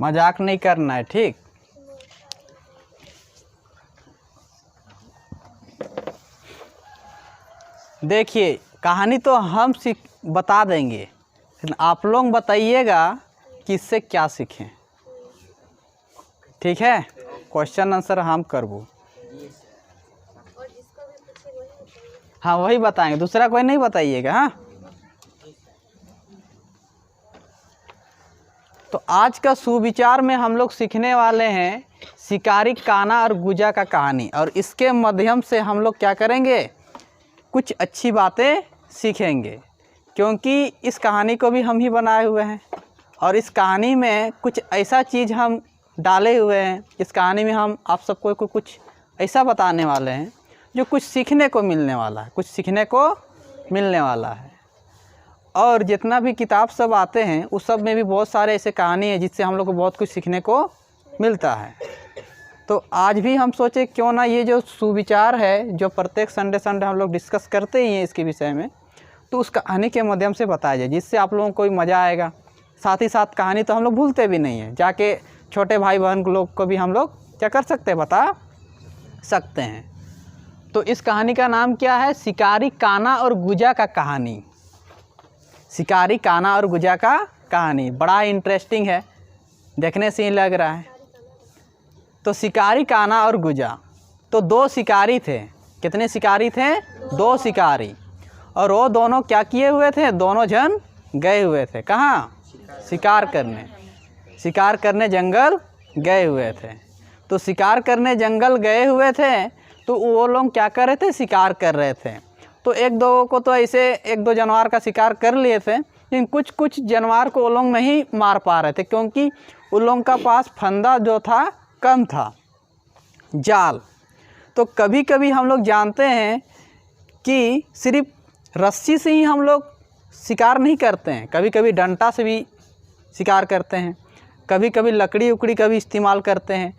मजाक नहीं करना है, ठीक। देखिए कहानी तो हम बता देंगे, लेकिन आप लोग बताइएगा कि इससे क्या सीखें, ठीक है। क्वेश्चन आंसर हम करबो। हाँ वही बताएंगे, दूसरा कोई नहीं बताइएगा। हाँ तो आज का सुविचार में हम लोग सीखने वाले हैं शिकारी कान्हा और गुजा का कहानी, और इसके माध्यम से हम लोग क्या करेंगे, कुछ अच्छी बातें सीखेंगे, क्योंकि इस कहानी को भी हम ही बनाए हुए हैं और इस कहानी में कुछ ऐसा चीज़ हम डाले हुए हैं। इस कहानी में हम आप सबको कुछ ऐसा बताने वाले हैं जो कुछ सीखने को मिलने वाला है, कुछ सीखने को मिलने वाला है। और जितना भी किताब सब आते हैं उस सब में भी बहुत सारे ऐसे कहानी हैं जिससे हम लोग को बहुत कुछ सीखने को मिलता है। तो आज भी हम सोचे क्यों ना ये जो सुविचार है, जो प्रत्येक संडे हम लोग डिस्कस करते ही हैं इसके विषय में, तो उस कहानी के माध्यम से बताया जाए, जिससे आप लोगों को भी मज़ा आएगा। साथ ही साथ कहानी तो हम लोग भूलते भी नहीं हैं, जाके छोटे भाई बहन लोग को भी हम लोग क्या कर सकते हैं, बता सकते हैं। तो इस कहानी का नाम क्या है, शिकारी कान्हा और गुजा का कहानी। शिकारी कान्हा और गुजा का कहानी बड़ा इंटरेस्टिंग है, देखने से ही लग रहा है। तो शिकारी कान्हा और गुजा, तो दो शिकारी थे। कितने शिकारी थे, दो शिकारी। और वो दोनों क्या किए हुए थे, दोनों जन गए हुए थे कहाँ, शिकार करने। शिकार करने जंगल गए हुए थे। तो शिकार करने जंगल गए हुए थे, तो वो लोग क्या कर रहे थे, शिकार कर रहे थे। तो एक दो को तो ऐसे एक दो जानवर का शिकार कर लिए थे, लेकिन कुछ कुछ जानवर को वो लोग नहीं मार पा रहे थे, क्योंकि उन लोगों का पास फंदा जो था कम था, जाल। तो कभी कभी हम लोग जानते हैं कि सिर्फ रस्सी से ही हम लोग शिकार नहीं करते हैं, कभी कभी डंडा से भी शिकार करते हैं, कभी कभी लकड़ी उकड़ी का भी इस्तेमाल करते हैं,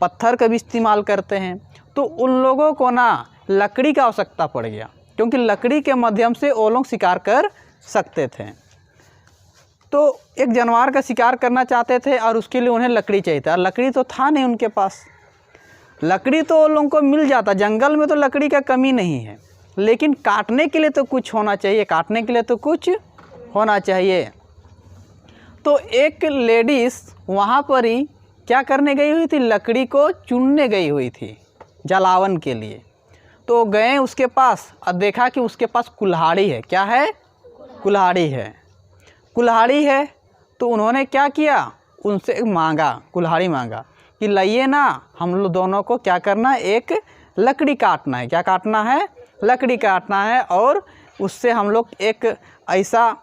पत्थर का भी इस्तेमाल करते हैं। तो उन लोगों को ना लकड़ी का आवश्यकता पड़ गया, क्योंकि लकड़ी के माध्यम से वो लोग शिकार कर सकते थे। तो एक जानवर का शिकार करना चाहते थे और उसके लिए उन्हें लकड़ी चाहिए था, लकड़ी तो था नहीं उनके पास। लकड़ी तो वो लोगों को मिल जाता, जंगल में तो लकड़ी का कमी नहीं है, लेकिन काटने के लिए तो कुछ होना चाहिए, काटने के लिए तो कुछ होना चाहिए। तो एक लेडीज़ वहाँ पर ही क्या करने गई हुई थी, लकड़ी को चुनने गई हुई थी जलावन के लिए। तो गए उसके पास और देखा कि उसके पास कुल्हाड़ी है। क्या है, कुल्हाड़ी है। कुल्हाड़ी है तो उन्होंने क्या किया, उनसे मांगा, कुल्हाड़ी मांगा कि लाइए ना, हम लोग दोनों को क्या करना है, एक लकड़ी काटना है। क्या काटना है, लकड़ी काटना है, और उससे हम लोग एक ऐसा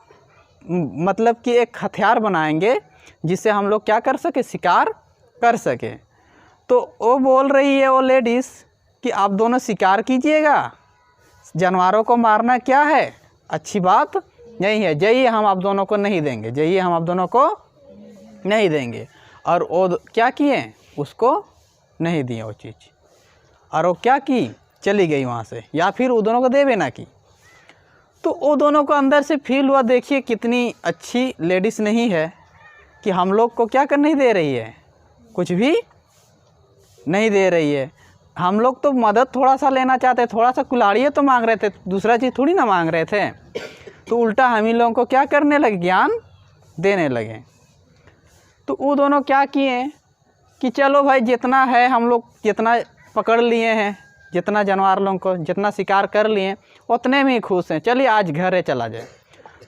मतलब कि एक हथियार बनाएंगे जिससे हम लोग क्या कर सके, शिकार कर सके। तो वो बोल रही है, वो लेडीज़, कि आप दोनों शिकार कीजिएगा, जानवरों को मारना क्या है, अच्छी बात नहीं है, जाइए हम आप दोनों को नहीं देंगे, जाइए हम आप दोनों को नहीं देंगे। और वो क्या किए, उसको नहीं दिए वो चीज़, और वो क्या की, चली गई वहाँ से, या फिर वो दोनों को देवे ना की। तो वो दोनों को अंदर से फील हुआ, देखिए कितनी अच्छी लेडीज़ नहीं है कि हम लोग को क्या कर नहीं दे रही है, कुछ भी नहीं दे रही है। हम लोग तो मदद थोड़ा सा लेना चाहते, थोड़ा सा कुल्हाड़ियाँ तो मांग रहे थे, दूसरा चीज़ थोड़ी ना मांग रहे थे। तो उल्टा हम ही लोगों को क्या करने लगे, ज्ञान देने लगे। तो वो दोनों क्या किए कि चलो भाई, जितना है हम लोग जितना पकड़ लिए हैं, जितना जानवर लोगों को जितना शिकार कर लिए उतने में ही खुश हैं, चलिए आज घरे चला जाए।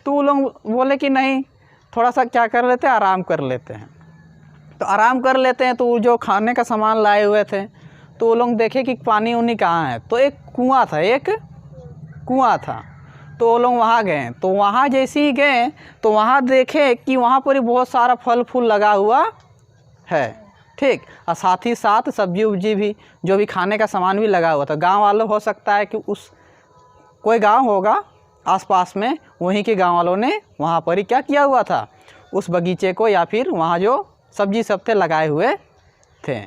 तो वो लोग बोले कि नहीं, थोड़ा सा क्या कर लेते हैं, आराम कर लेते हैं। तो आराम कर लेते हैं। तो वो जो खाने का सामान लाए हुए थे, तो वो लोग देखे कि पानी उनी कहाँ है, तो एक कुआं था, एक कुआं था। तो वो लोग वहाँ गए। तो वहाँ जैसे ही गए तो वहाँ देखे कि वहाँ पर बहुत सारा फल फूल लगा हुआ है, ठीक, और साथ ही साथ सब्जी उब्जी भी, जो भी खाने का सामान भी लगा हुआ था। गांव वालों, हो सकता है कि उस कोई गांव होगा आसपास में, वहीं के गांव वालों ने वहाँ पर ही क्या किया हुआ था, उस बगीचे को या फिर वहाँ जो सब्जी सब थे लगाए हुए थे।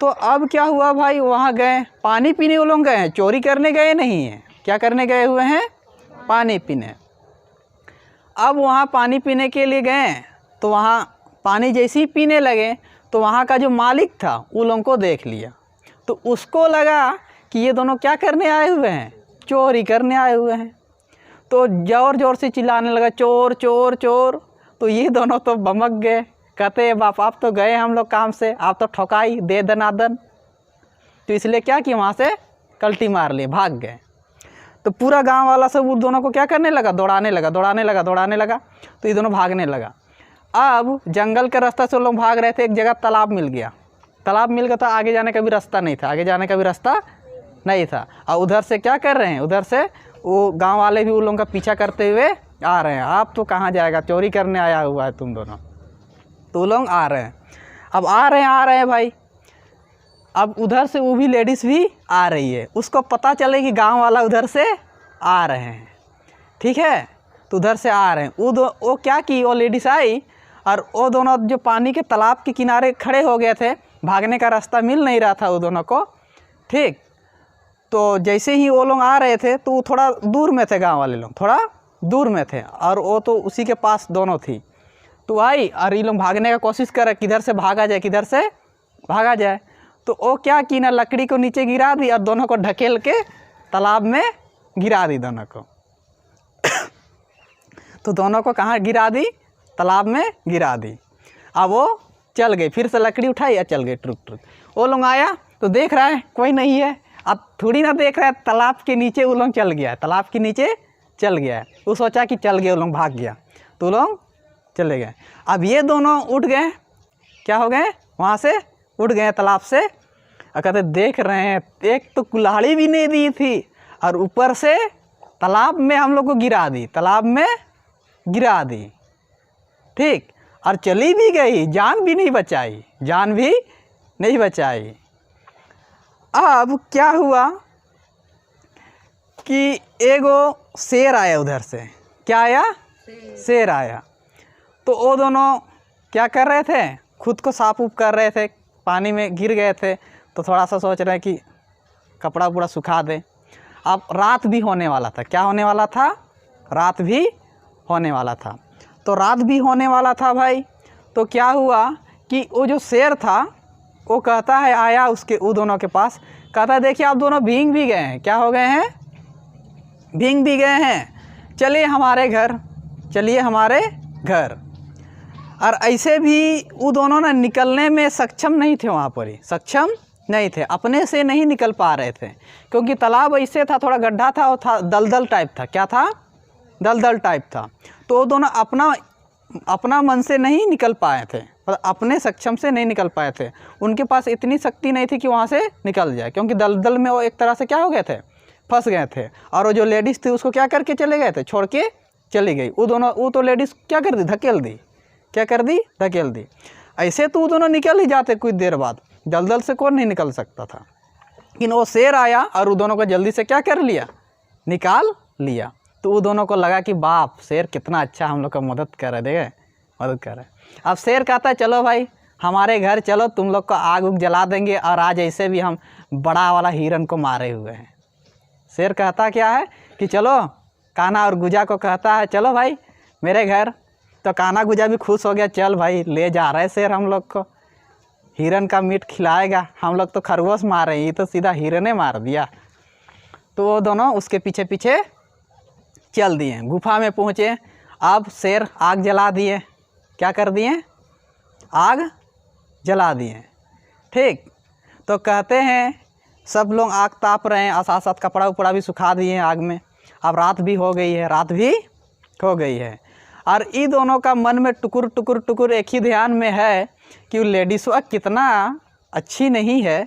तो अब क्या हुआ भाई, वहाँ गए पानी पीने, वो लोग गए हैं, चोरी करने गए नहीं हैं, क्या करने गए हुए हैं, पानी पीने। अब वहाँ पानी पीने के लिए गए तो वहाँ पानी जैसे ही पीने लगे तो वहाँ का जो मालिक था उन लोगों को देख लिया, तो उसको लगा कि ये दोनों क्या करने आए हुए हैं, चोरी करने आए हुए हैं। तो ज़ोर ज़ोर से चिल्लाने लगा, चोर चोर चोर। तो ये दोनों तो बमक गए, कहते बाप आप तो गए हम लोग काम से, आप तो ठोकाई दे दनादन। तो इसलिए क्या कि वहाँ से कल्टी मार लिए, भाग गए। तो पूरा गांव वाला सब उन दोनों को क्या करने लगा, दौड़ाने लगा दौड़ाने लगा दौड़ाने लगा। तो ये दोनों भागने लगा। अब जंगल के रास्ता से लोग भाग रहे थे, एक जगह तालाब मिल गया। तालाब मिल गया तो आगे जाने का भी रास्ता नहीं था, आगे जाने का भी रास्ता नहीं था। और उधर से क्या कर रहे हैं, उधर से वो गांव वाले भी उन लोगों का पीछा करते हुए आ रहे हैं। आप तो कहाँ जाएगा, चोरी करने आया हुआ है तुम दोनों। तो लोग आ रहे हैं, अब आ रहे हैं भाई। अब उधर से वो भी लेडीज़ भी आ रही है, उसको पता चले कि गांव वाला उधर से आ रहे हैं, ठीक है। तो उधर से आ रहे हैं वो क्या की, वो लेडीज़ आई और वो दोनों जो पानी के तालाब के किनारे खड़े हो गए थे, भागने का रास्ता मिल नहीं रहा था वो दोनों को, ठीक। तो जैसे ही वो लोग आ रहे थे तो वो थोड़ा दूर में थे, गांव वाले लोग थोड़ा दूर में थे और वो तो उसी के पास दोनों थी। तो आई और ये लोग भागने का कोशिश करे, किधर से भागा जाए किधर से भागा जाए। तो वो क्या की ना, लकड़ी को नीचे गिरा दी और दोनों को ढकेल के तालाब में गिरा दी दोनों को। तो दोनों को कहाँ गिरा दी, तालाब में गिरा दी। अब वो चल गई, फिर से लकड़ी उठाई या चल गई टुक टुक। वो लोग आया तो देख रहा है कोई नहीं है, अब थोड़ी ना देख रहा है, तालाब के नीचे वो लोग चल गया है, तालाब के नीचे चल गया है। वो सोचा कि चल गए, वो लोग भाग गया, तो वो लोग चले गए। अब ये दोनों उठ गए, क्या हो गए, वहाँ से उठ गए तालाब से। और कहते देख रहे हैं, एक तो कुल्हाड़ी भी नहीं दी थी और ऊपर से तालाब में हम लोग को गिरा दी, तालाब में गिरा दी, ठीक। और चली भी गई, जान भी नहीं बचाई, जान भी नहीं बचाई। अब क्या हुआ कि एगो शेर आया उधर से, क्या आया, शेर आया। तो वो दोनों क्या कर रहे थे, खुद को साफ उप कर रहे थे, पानी में गिर गए थे। तो थोड़ा सा सोच रहे हैं कि कपड़ा पूरा सुखा दें। अब रात भी होने वाला था, क्या होने वाला था, रात भी होने वाला था। तो रात भी होने वाला था भाई। तो क्या हुआ कि वो जो शेर था वो कहता है, आया उसके वो दोनों के पास, कहता है देखिए आप दोनों भीग भी गए हैं, क्या हो गए हैं, भीग भी गए हैं, चलिए हमारे घर, चलिए हमारे घर। और ऐसे भी वो दोनों ना निकलने में सक्षम नहीं थे, वहाँ पर ही सक्षम नहीं थे, अपने से नहीं निकल पा रहे थे, क्योंकि तालाब ऐसे था, थोड़ा गड्ढा था, वो था दलदल टाइप था, क्या था, दलदल टाइप था। तो वो दोनों अपना मन से नहीं निकल पाए थे, अपने सक्षम से नहीं निकल पाए थे। उनके पास इतनी शक्ति नहीं थी कि वहाँ से निकल जाए, क्योंकि दलदल में वो एक तरह से क्या हो गए थे, फंस गए थे। और वो जो लेडीज़ थी उसको क्या करके चले गए थे, छोड़ के चली गई। वो तो लेडीज़ क्या कर दी, धकेल दी, क्या कर दी, धकेल दी। ऐसे तो वो दोनों निकल ही जाते कुछ देर बाद, दलदल से कौन नहीं निकल सकता था। लेकिन वो शेर आया और वो दोनों को जल्दी से क्या कर लिया, निकाल लिया। तो वो दोनों को लगा कि बाप शेर कितना अच्छा हम लोग का मदद कर रहे, देखे मदद कर रहे। अब शेर कहता है चलो भाई हमारे घर चलो, तुम लोग को आग उग जला देंगे, और आज ऐसे भी हम बड़ा वाला हिरन को मारे हुए हैं। शेर कहता क्या है कि चलो, कान्हा और गुजा को कहता है चलो भाई मेरे घर। तो कान्हा गुजा भी खुश हो गया, चल भाई ले जा रहे शेर हम लोग को, हिरन का मीट खिलाएगा, हम लोग तो खरगोश मारे, ये तो सीधा हिरने मार दिया। तो वो दोनों उसके पीछे पीछे चल दिए, गुफा में पहुँचे। अब शेर आग जला दिए, क्या कर दिए, आग जला दिए, ठीक। तो कहते हैं सब लोग आग ताप रहे हैं, साथ साथ कपड़ा उपड़ा भी सुखा दिए आग में। अब रात भी हो गई है, रात भी हो गई है। और ये दोनों का मन में टुकुर टुकुर टुकुर एक ही ध्यान में है कि वो लेडीज़ कितना अच्छी नहीं है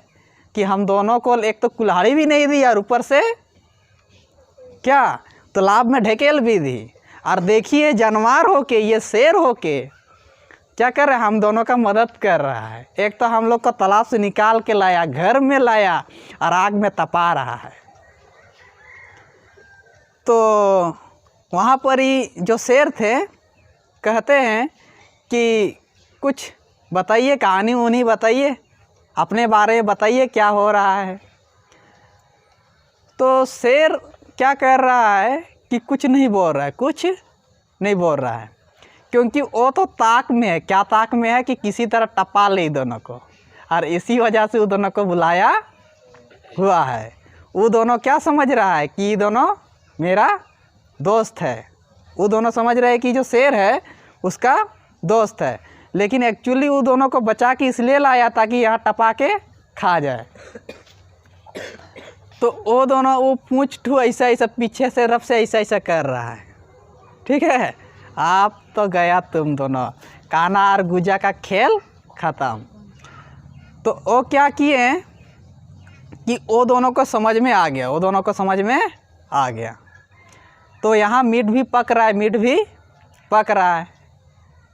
कि हम दोनों को एक तो कुल्हाड़ी भी नहीं दी और ऊपर से क्या तालाब में ढकेल भी दी। और देखिए जानवर होके, ये शेर होके क्या कर रहा है, हम दोनों का मदद कर रहा है। एक तो हम लोग को तालाब से निकाल के लाया, घर में लाया और आग में तपा रहा है। तो वहाँ पर ही जो शेर थे कहते हैं कि कुछ बताइए, कहानी उन्हीं बताइए, अपने बारे में बताइए क्या हो रहा है। तो शेर क्या कर रहा है कि कुछ नहीं बोल रहा है, कुछ नहीं बोल रहा है, क्योंकि वो तो ताक में है। क्या ताक में है कि किसी तरह टपा ले दोनों को, और इसी वजह से वो दोनों को बुलाया हुआ है। वो दोनों क्या समझ रहा है कि ये दोनों मेरा दोस्त है। वो दोनों समझ रहे हैं कि जो शेर है उसका दोस्त है, लेकिन एक्चुअली वो दोनों को बचा के इसलिए लाया ताकि यहाँ टपा के खा जाए। तो वो दोनों वो पूंछ ठू ऐसा ऐसा पीछे से रफ से ऐसा ऐसा कर रहा है। ठीक है, आप तो गया तुम दोनों, काना और गुजा का खेल ख़त्म। तो वो क्या किए कि वो दोनों को समझ में आ गया, वो दोनों को समझ में आ गया। तो यहाँ मीट भी पक रहा है, मीट भी पक रहा है,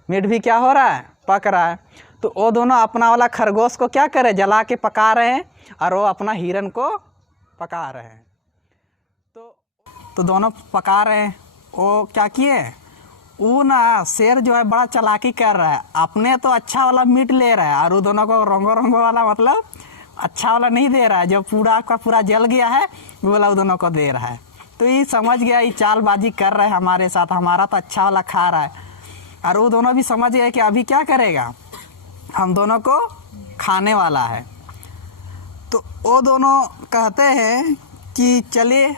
मीट भी क्या हो रहा है, पक रहा है। तो वो दोनों अपना वाला खरगोश को क्या करे, जला के पका रहे हैं, और वो अपना हिरन को पका रहे हैं। तो दोनों पका रहे हैं। वो क्या किए, वो ना शेर जो है बड़ा चालाकी कर रहा है, अपने तो अच्छा वाला मीट ले रहा है और वो दोनों को रंगो रंगो वाला मतलब अच्छा वाला नहीं दे रहा है, जो पूरा का पूरा जल गया है वो वाला वो दोनों को दे रहा है। तो ये समझ गया ये चालबाजी कर रहे हैं हमारे साथ, हमारा तो अच्छा वाला खा रहा है। और वो दोनों भी समझ गए कि अभी क्या करेगा, हम दोनों को खाने वाला है। तो वो दोनों कहते हैं कि चलिए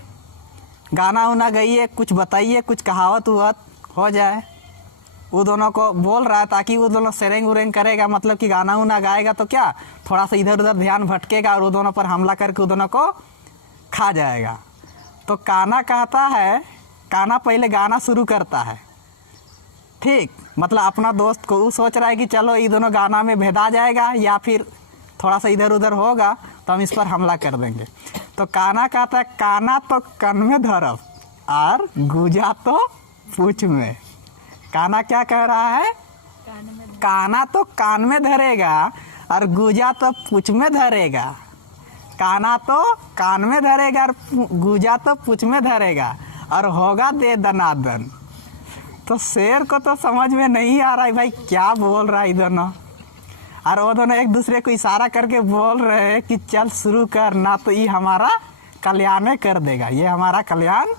गाना उना गाइए, कुछ बताइए, कुछ कहावत उवत हो जाए। वो दोनों को बोल रहा है ताकि वो दोनों सेरेंग उरेंग करेगा, मतलब कि गाना उना गाएगा तो क्या थोड़ा सा इधर उधर ध्यान भटकेगा और वो दोनों पर हमला करके वो दोनों को खा जाएगा। तो काना कहता है, काना पहले गाना शुरू करता है, ठीक, मतलब अपना दोस्त को। वो सोच रहा है कि चलो ये दोनों गाना में भेदा जाएगा या फिर थोड़ा सा इधर उधर होगा तो हम इस पर हमला कर देंगे। तो काना कहता है, काना तो कान में धरब और गुजा तो पूछ में। काना क्या कह रहा है, काना तो कान में धरेगा और गुजा तो पूछ में धरेगा। काना तो कान में धरेगा और गुजा तो पूछ में धरेगा और होगा दे दनादन। तो शेर को तो समझ में नहीं आ रहा है भाई क्या बोल रहा है ये दोनों, और वो दोनों एक दूसरे को इशारा करके बोल रहे हैं कि चल शुरू कर, ना तो ये हमारा कल्याण कर देगा, ये हमारा कल्याण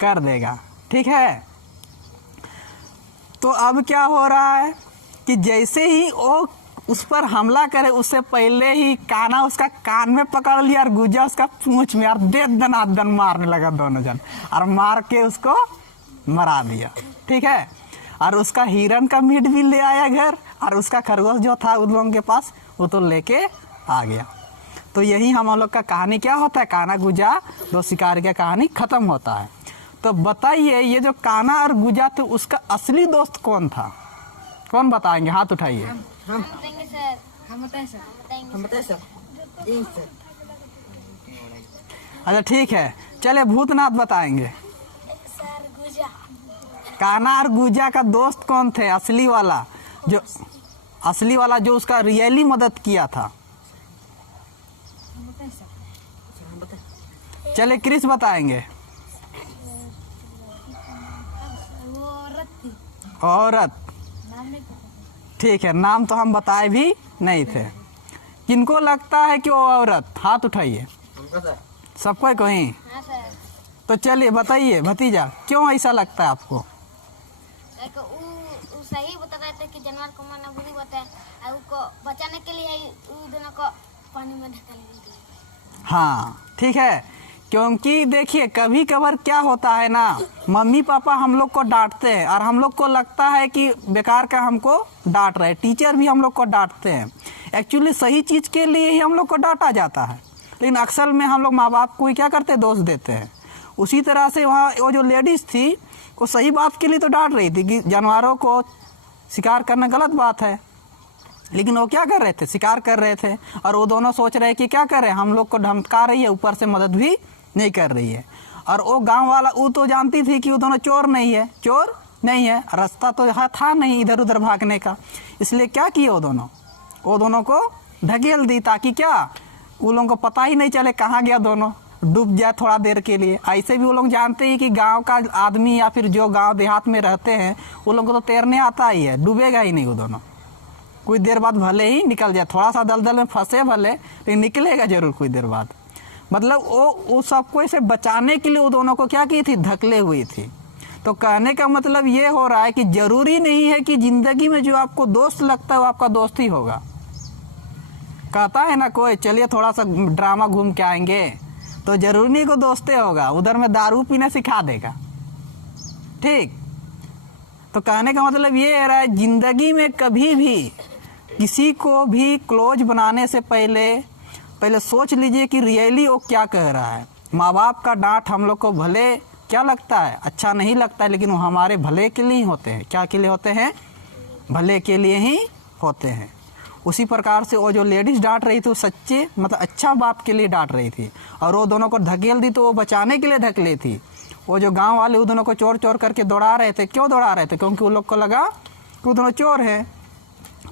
कर देगा। ठीक है, तो अब क्या हो रहा है कि जैसे ही वो उस पर हमला करे उससे पहले ही काना उसका कान में पकड़ लिया और गुजा उसका पूंछ में, और दे दनादन मारने लगा दोनों जन, और मार के उसको मरा दिया। ठीक है, और उसका हिरन का मीट भी ले आया घर, और उसका खरगोश जो था उन लोगों के पास वो तो लेके आ गया। तो यही हम लोग का कहानी क्या होता है, काना गुजा दो शिकारी का कहानी खत्म होता है। तो बताइए ये जो काना और गुजा थे उसका असली दोस्त कौन था, कौन बताएंगे, हाथ उठाइए। हम बताएंगे सर, हम बताएं सर, हम बताएं सर, जी सर। अच्छा ठीक है, चले भूतनाथ बताएंगे। सर गुजा। काना और गुजा का दोस्त कौन थे, असली वाला जो उसका रियली मदद किया था। चले क्रिस बताएंगे। वो औरत थी। औरत, नाम नहीं पता। ठीक है, नाम तो हम बताए भी नहीं थे। किनको लगता है कि वो औरत, हाथ उठाइए। हमको सर। सबको कहीं। हाँ सर। तो चलिए बताइए भतीजा, क्यों ऐसा लगता है आपको। एक वो सही बता रहे थे कि जानवर को मारना बुरी बात है, और उसको बचाने के लिए उन दोनों को पानी में धकेल दिया। हाँ ठीक है, क्योंकि देखिए कभी कभार क्या होता है ना, मम्मी पापा हम लोग को डांटते हैं और हम लोग को लगता है कि बेकार का हमको डांट रहे, टीचर भी हम लोग को डांटते हैं, एक्चुअली सही चीज़ के लिए ही हम लोग को डांटा जाता है, लेकिन अक्सर में हम लोग माँ बाप को ही क्या करते हैं, दोष देते हैं। उसी तरह से वहाँ वो जो लेडीज़ थी वो सही बात के लिए तो डांट रही थी कि जानवरों को शिकार करना गलत बात है, लेकिन वो क्या कर रहे थे, शिकार कर रहे थे, और वो दोनों सोच रहे कि क्या कर रहे हैं, हम लोग को धमका रही है, ऊपर से मदद भी नहीं कर रही है। और वो गांव वाला वो तो जानती थी कि वो दोनों चोर नहीं है, चोर नहीं है, रास्ता तो यहाँ था नहीं इधर उधर भागने का, इसलिए क्या किए वो दोनों को ढकेल दी ताकि क्या वो लोगों को पता ही नहीं चले कहाँ गया, दोनों डूब जाए थोड़ा देर के लिए। ऐसे भी वो लोग जानते हैं कि गांव का आदमी या फिर जो गांव देहात में रहते हैं वो लोगों को तो तैरने आता ही है, डूबेगा ही नहीं वो दोनों, कुछ देर बाद भले ही निकल जाए, थोड़ा सा दलदल में फंसे भले, लेकिन निकलेगा जरूर कुछ देर बाद। मतलब वो सबको इसे बचाने के लिए वो दोनों को क्या की थी, धकेले हुई थी। तो तो कहने का मतलब ये हो रहा है कि जरूरी नहीं है कि जिंदगी में जो आपको दोस्त लगता है वो आपका दोस्त ही होगा। कहता है ना कोई, चलिए थोड़ा सा ड्रामा घूम के आएंगे, तो जरूरी नहीं को दोस्ते होगा, उधर में दारू पीना सिखा देगा। ठीक, तो कहने का मतलब ये है रहा है, जिंदगी में कभी भी किसी को भी क्लोज बनाने से पहले सोच लीजिए कि रियली वो क्या कह रहा है। माँ बाप का डांट हम लोग को भले क्या लगता है, अच्छा नहीं लगता है, लेकिन वो हमारे भले के लिए ही होते हैं। क्या के लिए होते हैं? भले के लिए ही होते हैं। उसी प्रकार से वो जो लेडीज़ डांट रही थी वो सच्चे मतलब अच्छा बाप के लिए डांट रही थी, और वो दोनों को धकेल दी तो वो बचाने के लिए धकेली थी। वो जो गांव वाले वो दोनों को चोर चोर करके दौड़ा रहे थे, क्यों दौड़ा रहे थे? क्योंकि वो लोग को लगा कि वो दोनों चोर हैं,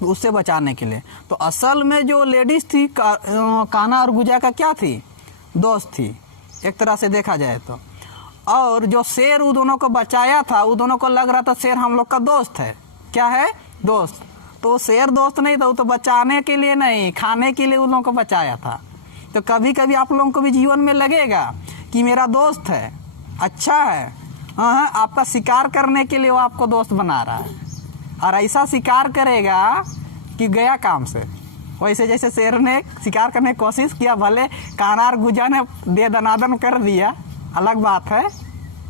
तो उससे बचाने के लिए। तो असल में जो लेडीज़ थी कान्हा और गुजा का क्या थी? दोस्त थी, एक तरह से देखा जाए तो। और जो शेर वो दोनों को बचाया था, वो दोनों को लग रहा था शेर हम लोग का दोस्त है। क्या है? दोस्त। तो शेर दोस्त नहीं था, वो तो बचाने के लिए नहीं, खाने के लिए उन लोगों को बचाया था। तो कभी कभी आप लोगों को भी जीवन में लगेगा कि मेरा दोस्त है, अच्छा है, हाँ, आपका शिकार करने के लिए वो आपको दोस्त बना रहा है, और ऐसा शिकार करेगा कि गया काम से। वैसे जैसे शेर ने शिकार करने की कोशिश किया, भले कान्हा और गुजा ने दे दनादन कर दिया, अलग बात है,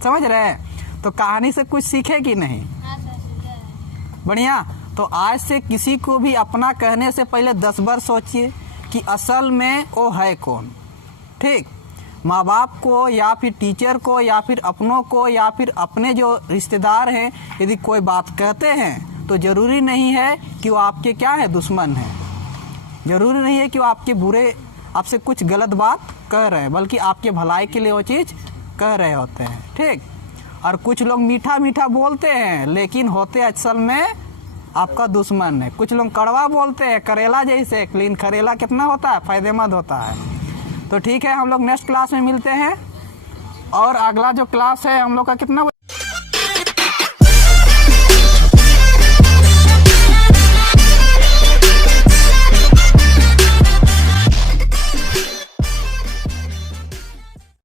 समझ रहे हैं? तो कहानी से कुछ सीखे कि नहीं? बढ़िया। तो आज से किसी को भी अपना कहने से पहले 10 बार सोचिए कि असल में वो है कौन। ठीक, माँ बाप को या फिर टीचर को या फिर अपनों को या फिर अपने जो रिश्तेदार हैं, यदि कोई बात कहते हैं तो ज़रूरी नहीं है कि वो आपके क्या है, दुश्मन है। ज़रूरी नहीं है कि वो आपके बुरे, आपसे कुछ गलत बात कह रहे हैं, बल्कि आपके भलाई के लिए वो चीज़ कह रहे होते हैं। ठीक, और कुछ लोग मीठा मीठा बोलते हैं लेकिन होते असल में आपका दुश्मन है। कुछ लोग कड़वा बोलते हैं, करेला जैसे, लेकिन करेला कितना होता है? फायदेमंद होता है। तो ठीक है, हम लोग नेक्स्ट क्लास में मिलते हैं। और अगला जो क्लास है हम लोग का कितना